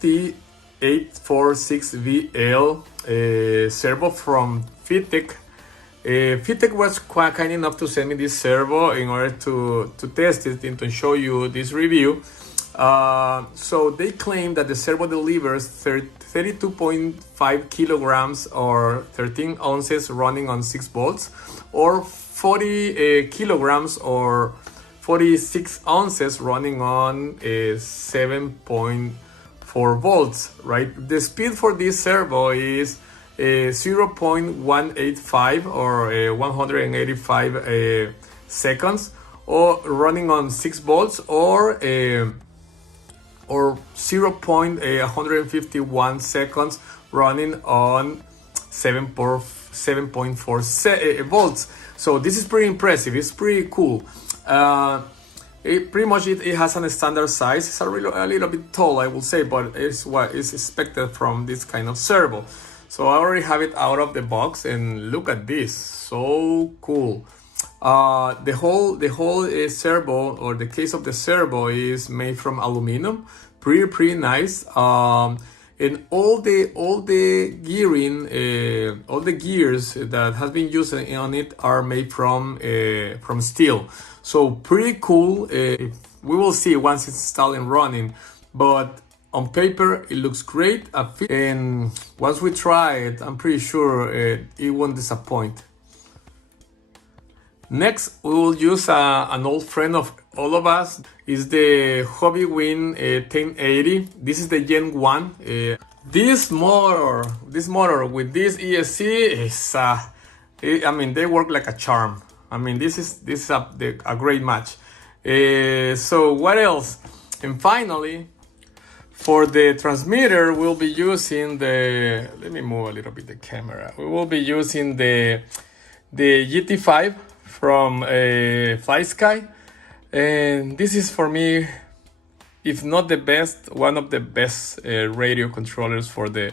FT846BL servo from Feetech. Feetech was quite kind enough to send me this servo in order to test it and to show you this review. So they claim that the servo delivers 32.5 kilograms or 13 ounces running on 6 volts, or 40 kilograms or 46 ounces running on 7.4 volts, right? The speed for this servo is 0.185 or 185 seconds, or running on 6 volts, or 0.151 seconds running on 7.4 volts. So this is pretty impressive. It's pretty cool. It has a standard size. It's a little bit tall, I will say, but it's what is expected from this kind of servo. So I already have it out of the box, and look at this, so cool. The whole servo, or the case of the servo, is made from aluminum, pretty nice. And all the gears that has been used on it are made from steel. So pretty cool. We will see once it's installed and running, but on paper it looks great. And once we try it, I'm pretty sure it won't disappoint. Next, we will use an old friend of all of us. Is the Hobbywin 1080. This is the Gen 1. This motor with this ESC is, I mean, they work like a charm. I mean, this is a great match. So what else? And finally, for the transmitter, we'll be using the, let me move a little bit the camera. We will be using the GT5 from FlySky, and this is, for me, if not the best, one of the best radio controllers for the,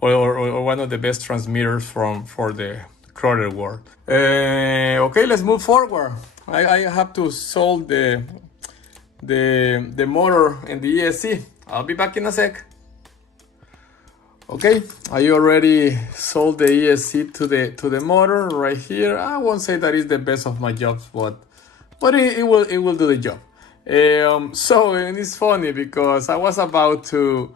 or one of the best transmitters for the crawler world. Okay, let's move forward. I have to solve the motor and the ESC. I'll be back in a sec. Okay, I already sold the ESC to the motor right here. I won't say that is the best of my jobs, but it will do the job. So, and it's funny because I was about to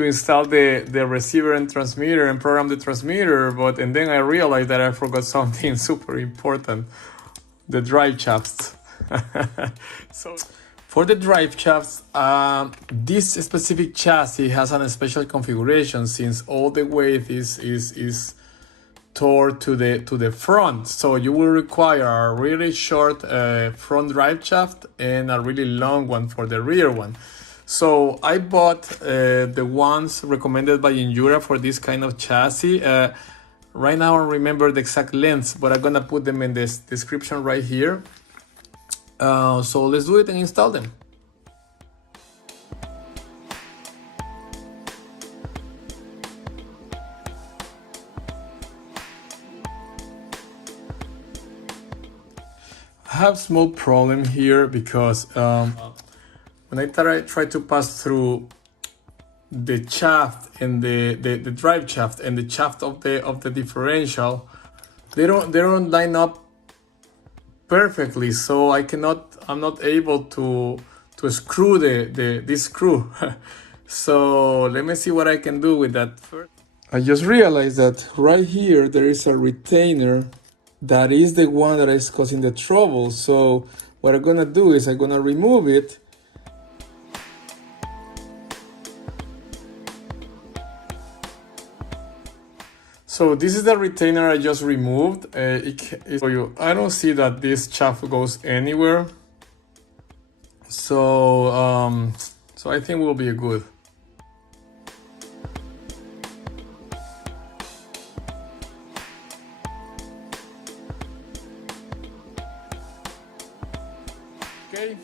install the receiver and transmitter and program the transmitter, and then I realized that I forgot something super important: the drive shafts. So, for the drive shafts, this specific chassis has a special configuration, since all the weight is toward to the front. So you will require a really short front drive shaft and a really long one for the rear one. So I bought the ones recommended by Endura for this kind of chassis. Right now I don't remember the exact lengths, but I'm gonna put them in this description right here. So let's do it and install them. I have a small problem here because when I try to pass through the shaft and the drive shaft and the shaft of the differential, they don't line up perfectly, so I'm not able to screw this screw. So let me see what I can do with that first. I just realized that right here there is a retainer that is the one that is causing the trouble. So what I'm gonna do is I'm gonna remove it. So this is the retainer I just removed. I don't see that this shaft goes anywhere. So I think we'll be good. Okay,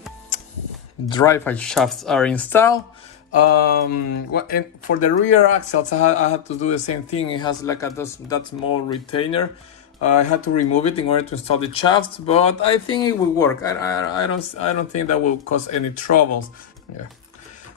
drive shafts are installed. And for the rear axles, I had to do the same thing. It has like that small retainer. I had to remove it in order to install the shafts, but I think it will work. I don't think that will cause any troubles. Yeah.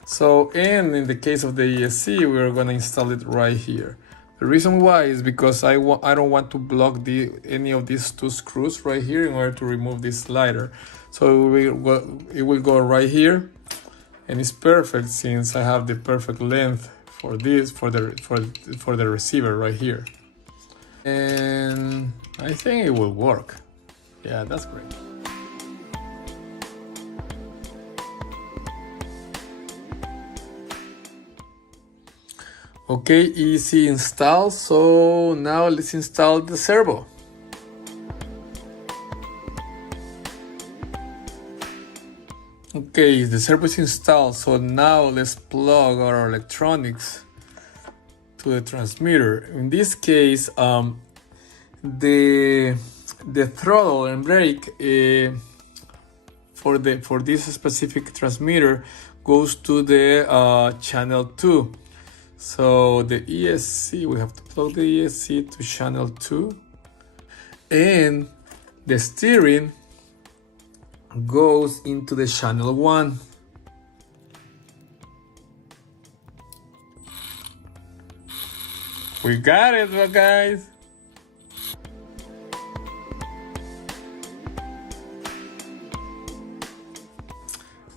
So, and in the case of the ESC, we're gonna install it right here. The reason why is because I don't want to block any of these two screws right here in order to remove this slider. So it will go right here, and it's perfect since I have the perfect length for this for the receiver right here. And I think it will work. Yeah, that's great. Okay, easy install. So now let's install the servo. Okay, the servo is installed. So now let's plug our electronics to the transmitter. In this case, the throttle and brake for this specific transmitter goes to the channel 2. So the ESC, we have to plug the ESC to channel 2, and the steering goes into the channel 1. We got it, guys.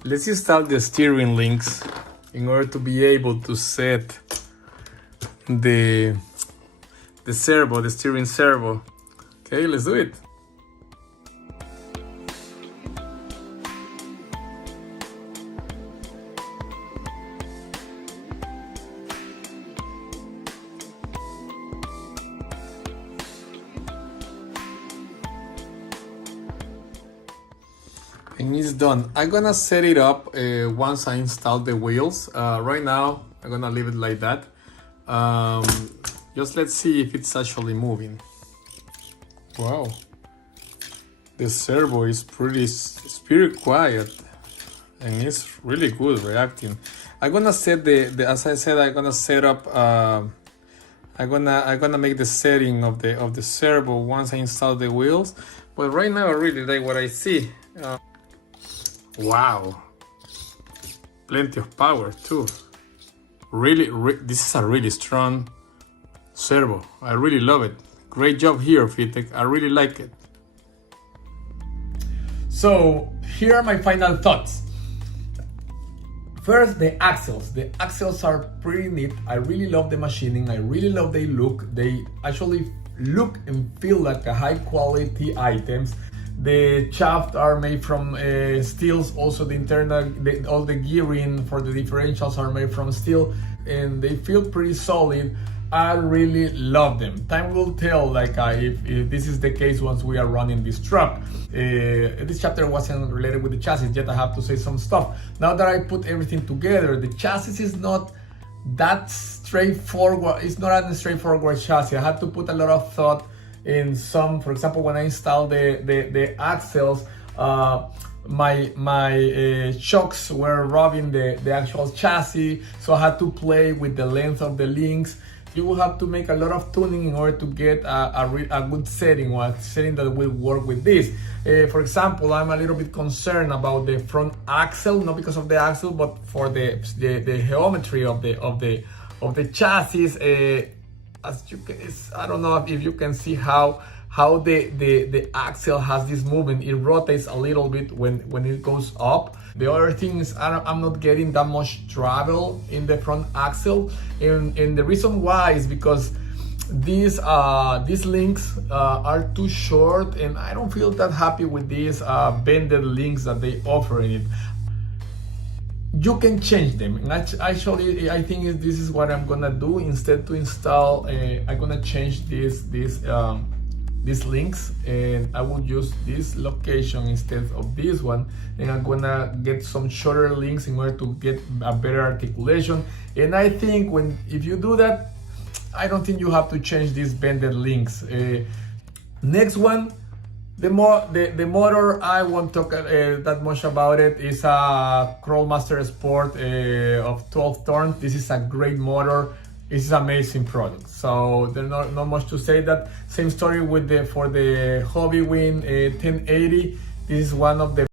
Let's install the steering links in order to be able to set the servo, the steering servo. Okay, let's do it. And it's done. I'm gonna set it up once I install the wheels. Right now, I'm gonna leave it like that. Just let's see if it's actually moving. Wow, the servo is pretty quiet, and it's really good reacting. I'm gonna set as I said, I'm gonna set up. I'm gonna make the setting of the servo once I install the wheels. But right now, I really like what I see. Wow, plenty of power too. Really, this is a really strong servo. I really love it. Great job here, Feetech. I really like it. So here are my final thoughts. First, the axles. The axles are pretty neat. I really love the machining. I really love the look. They actually look and feel like a high quality items. The shafts are made from steels. Also, the internal, all the gearing for the differentials are made from steel, and they feel pretty solid. I really love them. Time will tell, like if this is the case once we are running this truck. This chapter wasn't related with the chassis yet. I have to say some stuff. Now that I put everything together, the chassis is not that straightforward. It's not a straightforward chassis. I had to put a lot of thought in some. For example, when I installed the axles, my shocks were rubbing the actual chassis, so I had to play with the length of the links. You will have to make a lot of tuning in order to get a good setting, or a setting that will work with this. For example, I'm a little bit concerned about the front axle, not because of the axle, but for the geometry of the chassis. As you can, I don't know if you can see how the axle has this movement. It rotates a little bit when it goes up. The other thing is I'm not getting that much travel in the front axle, and the reason why is because these links are too short, and I don't feel that happy with these bended links that they offer in it. You can change them, and actually I think this is what I'm gonna do. Instead to install, I'm gonna change these links, and I will use this location instead of this one, and I'm gonna get some shorter links in order to get a better articulation. And I think if you do that, I don't think you have to change these bended links. Next one, the motor, I won't talk that much about it. It's a Crawlmaster Sport of 12 turns. This is a great motor. It's an amazing product. So there's not much to say. That same story with for the Hobby Wing 1080. This is one of the